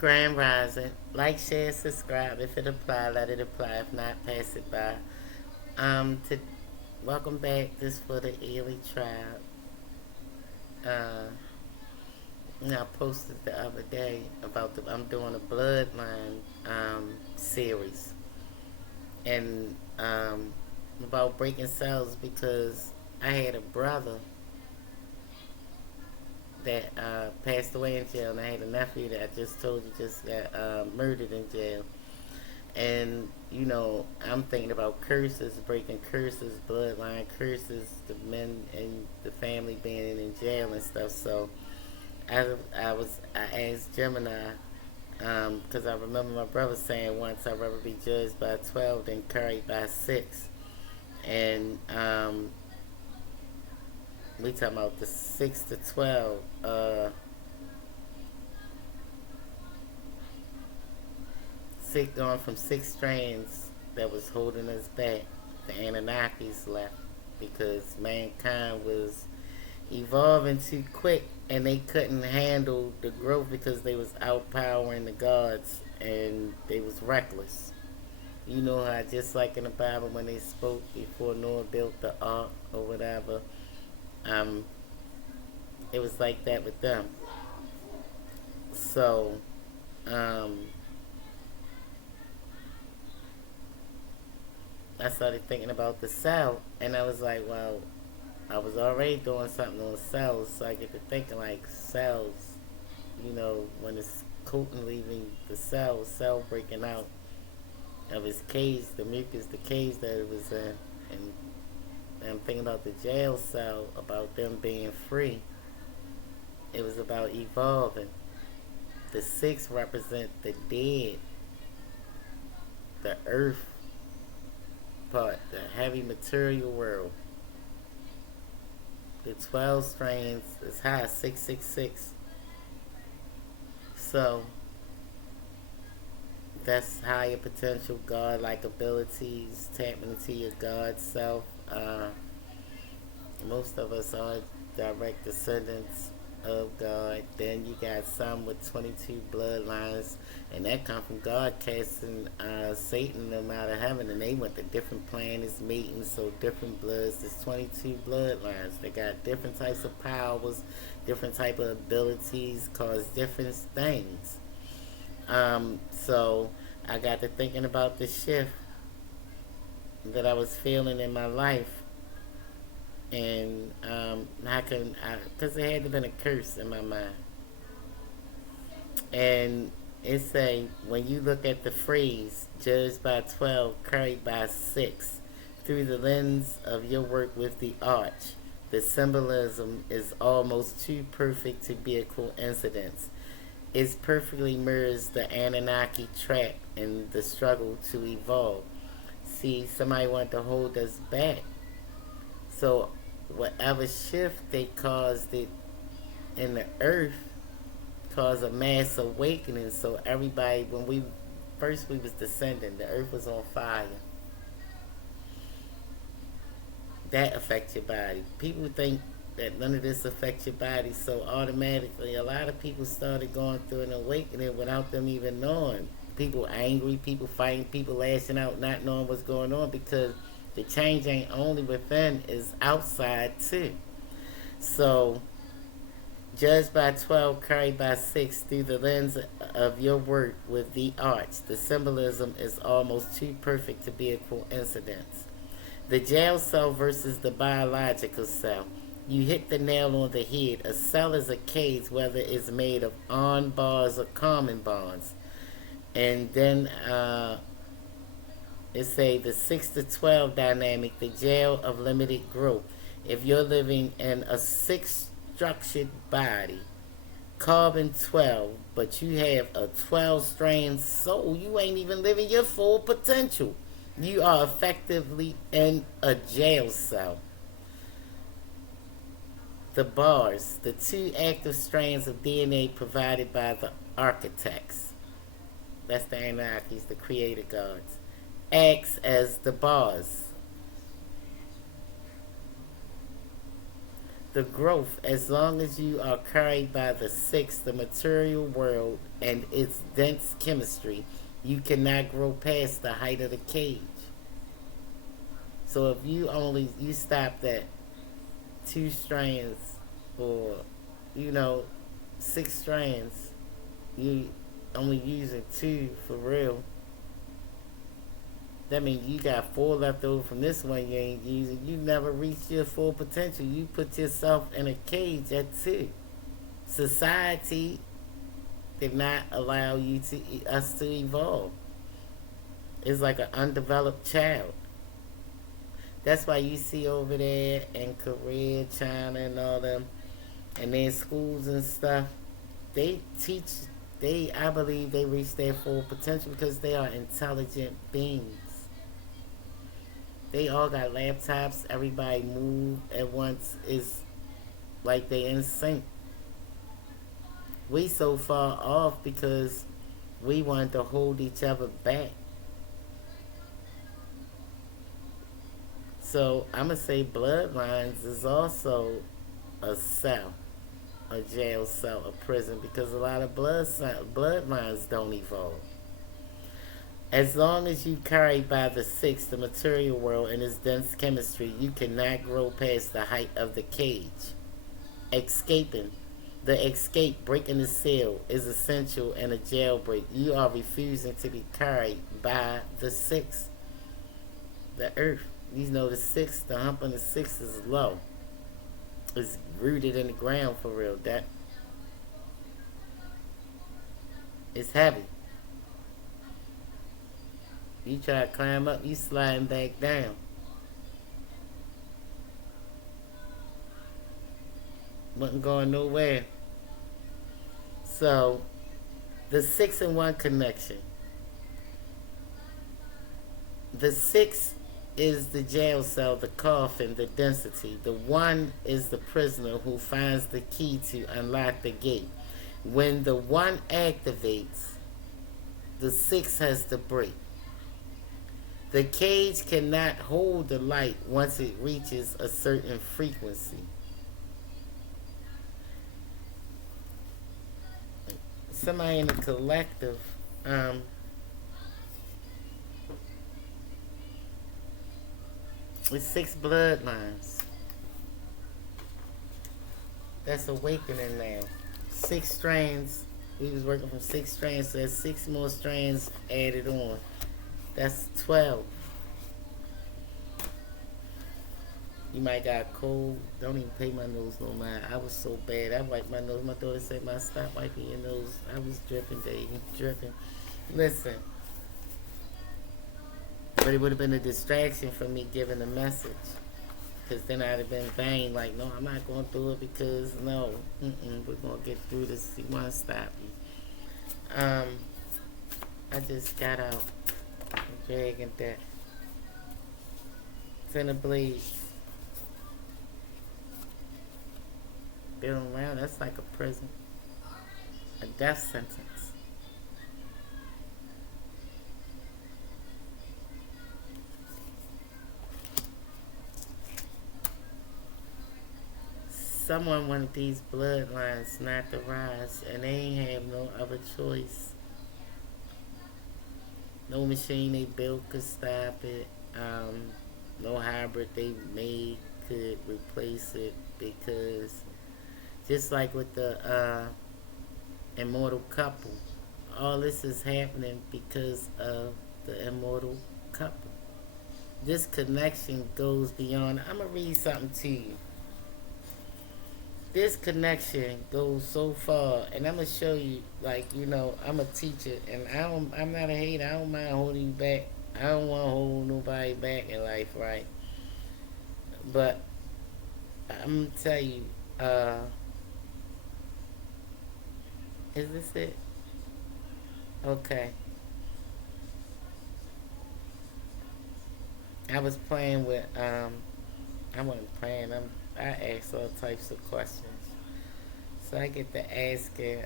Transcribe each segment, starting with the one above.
Grand Rising. Like, share, subscribe. If it apply, let it apply. If not, pass it by. To welcome back. This for the Ely Tribe. Uh, I posted the other day about I'm doing a bloodline series and about breaking cells because I had a brother that passed away in jail, and I had a nephew that I just told you just got murdered in jail. And I'm thinking about curses, breaking curses, bloodline curses, the men and the family being in jail and stuff. So I asked Gemini because I remember my brother saying once I'd rather be judged by 12 than carried by 6. And we talking about the 6 to 12. Six going from 6 strands that was holding us back. The Anunnakis left because mankind was evolving too quick and they couldn't handle the growth because they was outpowering the gods and they was reckless. You know how just like in the Bible when they spoke before Noah built the ark or whatever, um, it was like that with them. So, um, I started thinking about the cell, and I was like, well, I was already doing something on cells, so I get to thinking like cells, when it's coating leaving the cell breaking out of its cage, the mucus, the cage that it was in, and I'm thinking about the jail cell, about them being free. It was about evolving. The 6 represent the dead, the earth part, the heavy material world. The 12 strands is high, 666. So that's higher potential, God-like abilities, tapping into your God self. Most of us are direct descendants of God. Then you got some with 22 bloodlines, and that come from God casting Satan them out of heaven, and they went to different planets, mating, so different bloods. There's 22 bloodlines. They got different types of powers, different type of abilities, cause different things. So I got to thinking about the shift that I was feeling in my life, and how can I? Because it had to been a curse in my mind, and it say when you look at the phrase "judged by 12, carried by 6," through the lens of your work with the arch, the symbolism is almost too perfect to be a coincidence. It perfectly mirrors the Anunnaki trap and the struggle to evolve. See, somebody wanted to hold us back. So, whatever shift they caused it in the earth caused a mass awakening. So, everybody, when we was descending, the earth was on fire. That affects your body. People think that none of this affects your body, so automatically a lot of people started going through an awakening without them even knowing. People angry, people fighting, people lashing out, not knowing what's going on because the change ain't only within, is outside too. So judged by 12, carried by 6 through the lens of your work with the arts, the symbolism is almost too perfect to be a coincidence. The jail cell versus the biological cell. You hit the nail on the head. A cell is a cage, whether it's made of iron bars or common bonds. And then it say the 6 to 12 dynamic, the jail of limited growth. If you're living in a 6 structured body, carbon 12, but you have a 12 strand soul, you ain't even living your full potential. You are effectively in a jail cell. The bars, the 2 active strands of DNA provided by the architects, that's the Anunnakis, the creator gods, acts as the bars. the growth, as long as you are carried by the six, the material world and its dense chemistry, you cannot grow past the height of the cage. So if you stopped at two strands or you know 6 strands, you only using two for real. That means you got four left over from this one you ain't using. You never reached your full potential. You put yourself in a cage at two. Society did not allow us to evolve. It's like an undeveloped child. That's why you see over there in Korea, China, and all them, and their schools and stuff. They teach. I believe, they reach their full potential because they are intelligent beings. They all got laptops. Everybody move at once. Is like they in sync. We so far off because we want to hold each other back. So I'm gonna say bloodlines is also a cell, a jail cell, a prison, because a lot of bloodlines don't evolve. As long as you carry by the six, the material world and its dense chemistry, you cannot grow past the height of the cage. Escaping. The escape, breaking the seal, is essential in a jailbreak. You are refusing to be carried by the six, the earth. You know the six, the hump on the six is low. It's rooted in the ground for real. That it's heavy. You try to climb up, you sliding back down. Wasn't going nowhere. So the 6 and 1 connection. The six is the jail cell, the coffin, the density. The one is the prisoner who finds the key to unlock the gate. When the one activates, the six has to break. The cage cannot hold the light once it reaches a certain frequency. Somebody in the collective, with 6 bloodlines. That's awakening now. 6 strands. We was working from 6 strands, so there's 6 more strands added on. That's 12. You might got a cold. Don't even pay my nose no mind. I was so bad. I wiped my nose. My daughter said, "My stop wiping your nose." I was dripping, baby, dripping. Listen, but it would have been a distraction for me giving a message. Because then I'd have been vain, like, no, I'm not going through it because, no, we're going to get through this. He want to stop you. I just got out. I'm dragging that. It's in a bleed. Been around, that's like a prison. A death sentence. Someone wanted these bloodlines not to rise, and they ain't have no other choice. No machine they built could stop it. No hybrid they made could replace it, because just like with the immortal couple, all this is happening because of the immortal couple. This connection goes beyond. I'm going to read something to you. This connection goes so far, and I'm gonna show you. Like, I'm a teacher, and I'm not a hater. I don't mind holding you back. I don't want to hold nobody back in life, right? But I'm gonna tell you. Is this it? Okay. I was playing with. I wasn't playing. I ask all types of questions. So I get to asking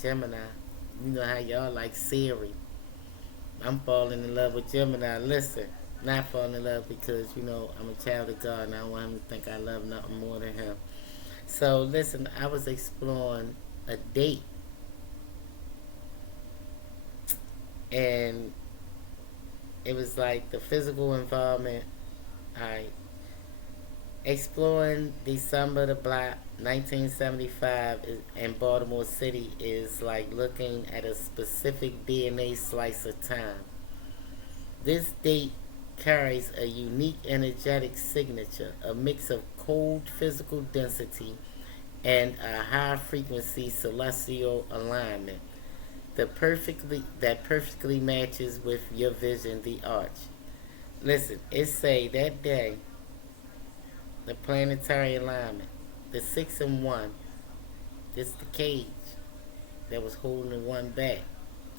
Gemini. You know how y'all like Siri. I'm falling in love with Gemini. Listen. Not falling in love because, I'm a child of God and I don't want him to think I love nothing more than him. So listen, I was exploring a date, and it was like the physical involvement. I exploring December the Block 1975 in Baltimore City is like looking at a specific DNA slice of time. This date carries a unique energetic signature, a mix of cold physical density and a high frequency celestial alignment that perfectly matches with your vision, the arch. Listen, it say that day, the planetary alignment, the 6 and 1, this the cage that was holding the one back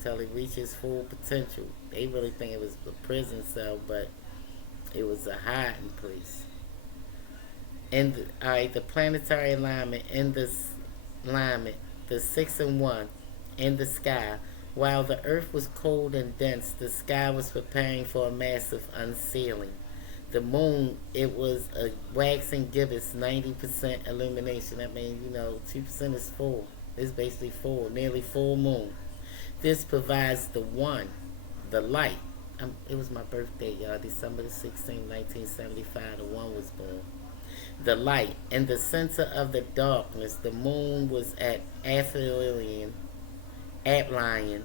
till it reaches full potential. They really think it was a prison cell, but it was a hiding place. And the planetary alignment in this alignment, the 6 and 1 in the sky. While the earth was cold and dense, the sky was preparing for a massive unsealing. The moon, it was a waxing gibbous 90% illumination. That means, 2% is full. It's basically full, nearly full moon. This provides the one, the light. It was my birthday, y'all, December the 16th, 1975. The one was born. The light. In the center of the darkness, the moon was at aphelion, Aplion,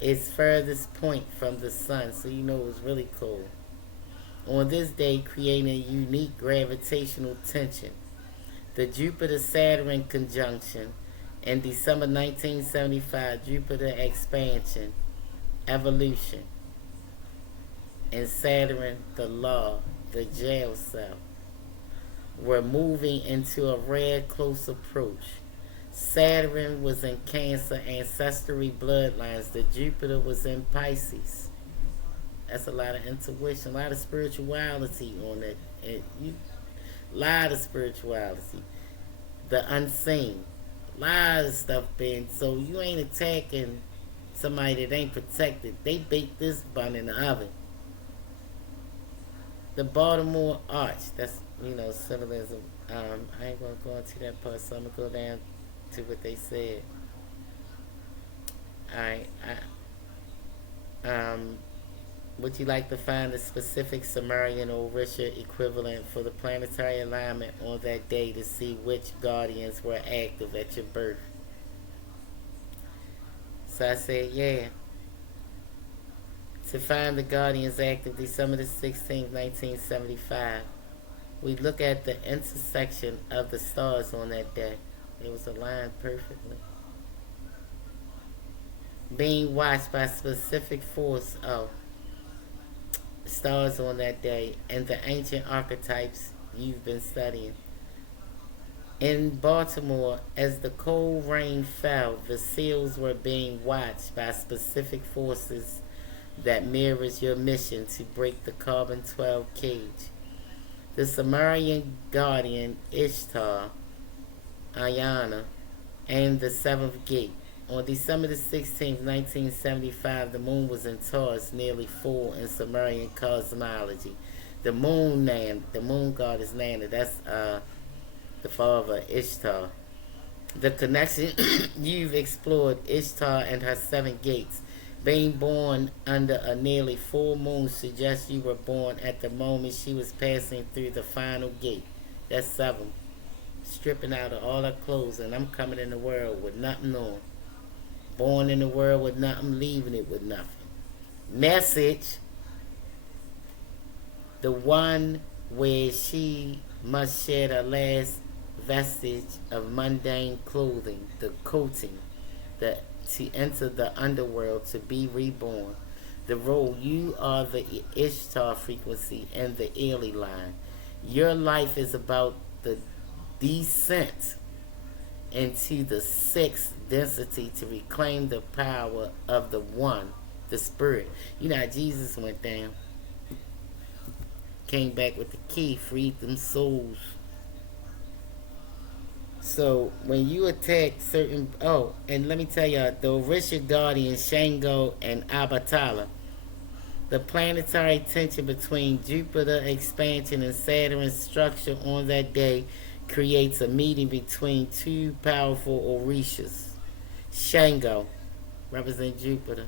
its furthest point from the sun, so it was really cold. On this day, creating a unique gravitational tension. The Jupiter-Saturn conjunction in December 1975, Jupiter expansion, evolution, and Saturn, the law, the jail cell, were moving into a rare close approach. Saturn was in Cancer ancestry bloodlines. The Jupiter was in Pisces. That's a lot of intuition, a lot of spirituality on it. A lot of spirituality. The unseen. A lot of stuff being. So you ain't attacking somebody that ain't protected. They baked this bun in the oven. The Baltimore Arch. That's, symbolism. I ain't going to go into that part, so I'm going to go down to what they said. Alright. Would you like to find the specific Sumerian or Orisha equivalent for the planetary alignment on that day to see which guardians were active at your birth? So I said, yeah. To find the guardians active December the 16th, 1975, we look at the intersection of the stars on that day. It was aligned perfectly. Being watched by specific force of stars on that day and the ancient archetypes you've been studying. In Baltimore, as the cold rain fell, the seals were being watched by specific forces that mirrors your mission to break the carbon 12 cage. The Sumerian guardian Ishtar, Ayana, and the seventh gate. On December the 16th, 1975, the moon was in Taurus, nearly full in Sumerian cosmology. The moon goddess Nana, that's the father Ishtar. The connection you've explored, Ishtar and her seven gates. Being born under a nearly full moon suggests you were born at the moment she was passing through the final gate. That's 7. Stripping out of all her clothes, and I'm coming in the world with nothing on. Born in the world with nothing, leaving it with nothing. Message: the one where she must shed her last vestige of mundane clothing, the coating, to enter the underworld to be reborn. The role: you are the Ishtar frequency and the Eli line. Your life is about the descent into the sixth density to reclaim the power of the one, the spirit. You know how Jesus went down, came back with the key, freed them souls. So when you attack certain, and let me tell y'all, the Orisha guardians Shango and Abatala, The planetary tension between Jupiter expansion and Saturn's structure on that day creates a meeting between two powerful Orishas. Shango represents Jupiter.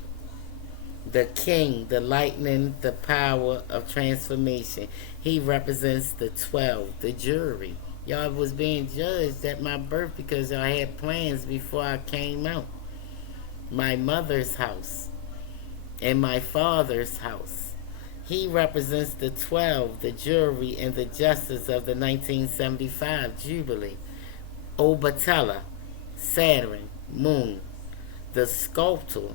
The king, the lightning, the power of transformation. He represents the 12, the jury. Y'all was being judged at my birth because y'all had plans before I came out. My mother's house and my father's house. He represents the 12, the jury, and the justice of the 1975 Jubilee. Obatella, Saturn, Moon, the sculptor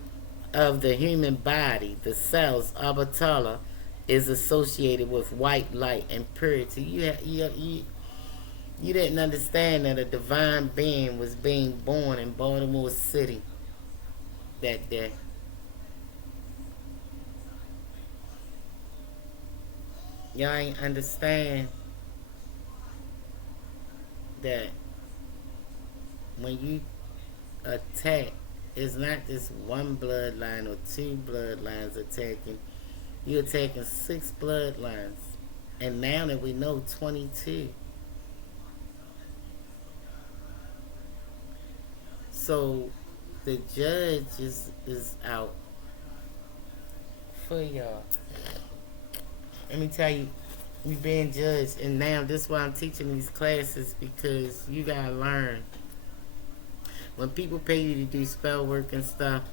of the human body, the cells, Obatella, is associated with white light and purity. You didn't understand that a divine being was being born in Baltimore City that day. Y'all ain't understand that when you attack, it's not just one bloodline or two bloodlines attacking. You're attacking six bloodlines. And now that we know 22. So the judge is out for y'all. Let me tell you, we being judged, and now this is why I'm teaching these classes, because you gotta learn. When people pay you to do spell work and stuff,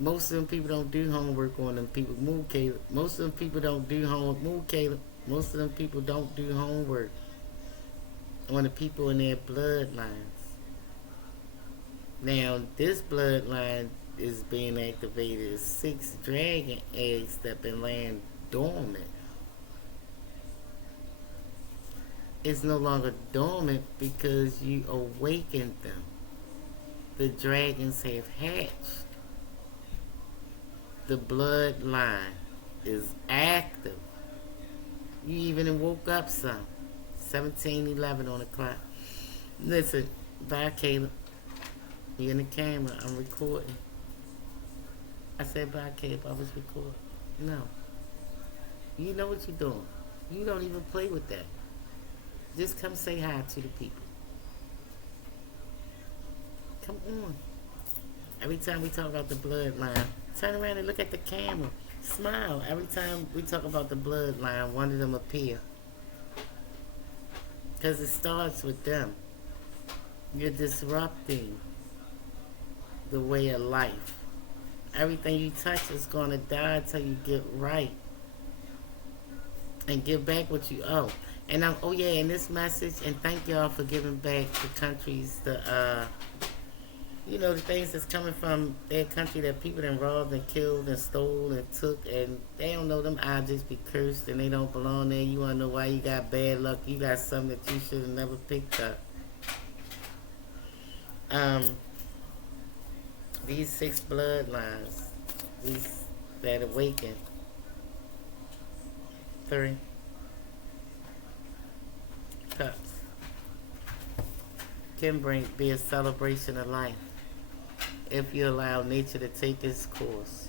most of them people don't do homework on them people. Move, Caleb. Most of them people don't do homework. Move, Caleb. Most of them people don't do homework on the people in their bloodlines. Now, this bloodline is being activated as 6 dragon eggs that been laying dormant. It's no longer dormant because you awakened them. The dragons have hatched. The bloodline is active. You even woke up some. 17:11 on the clock. Listen, bye, Caleb. You in the camera. I'm recording. I said bye, Caleb. I was recording. No. You know what you're doing. You don't even play with that. Just come say hi to the people. Come on. Every time we talk about the bloodline, turn around and look at the camera. Smile. Every time we talk about the bloodline, one of them appear. Because it starts with them. You're disrupting the way of life. Everything you touch is going to die until you get right. And give back what you owe. And I'm, oh yeah, in this message, and thank y'all for giving back to countries, the things that's coming from their country that people done robbed and killed and stole and took, and they don't know them objects be cursed and they don't belong there. You wanna know why you got bad luck? You got something that you should have never picked up. These 6 bloodlines, these that awaken. 3 cups can be a celebration of life if you allow nature to take its course.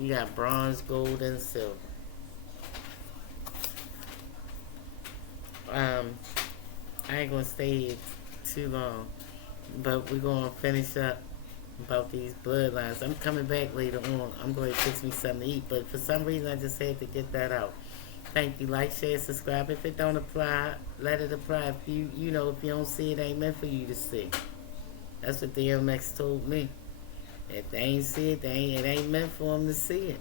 You got bronze, gold, and silver. I ain't gonna stay here too long, but we're gonna finish up about these bloodlines. I'm coming back later on. I'm going to fix me something to eat, but for some reason I just had to get that out. Thank you. Like, share, subscribe. If it don't apply, let it apply. If you if you don't see it, ain't meant for you to see. That's what the DMX told me. If they ain't see it, it ain't meant for them to see it.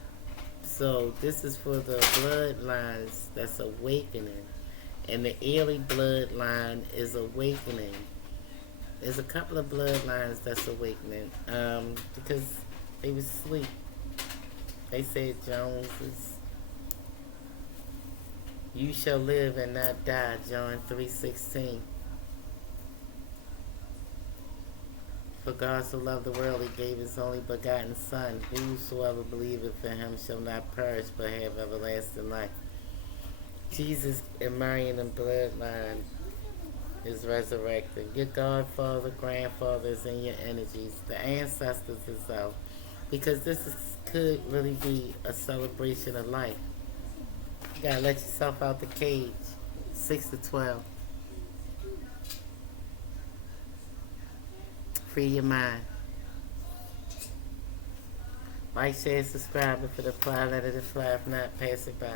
So this is for the bloodlines that's awakening, and the Erie bloodline is awakening. There's a couple of bloodlines that's awakening because they was asleep. They said Joneses. You shall live and not die, John 3:16. For God so loved the world, he gave his only begotten Son. Whosoever believeth in him shall not perish, but have everlasting life. Jesus and Marian and bloodline is resurrecting. Your godfather, grandfathers, and your energies. The ancestors is out. Because could really be a celebration of life. You gotta let yourself out the cage. 6 to 12. Free your mind. Like, share, subscribe. If it apply, let it apply. If not, pass it by.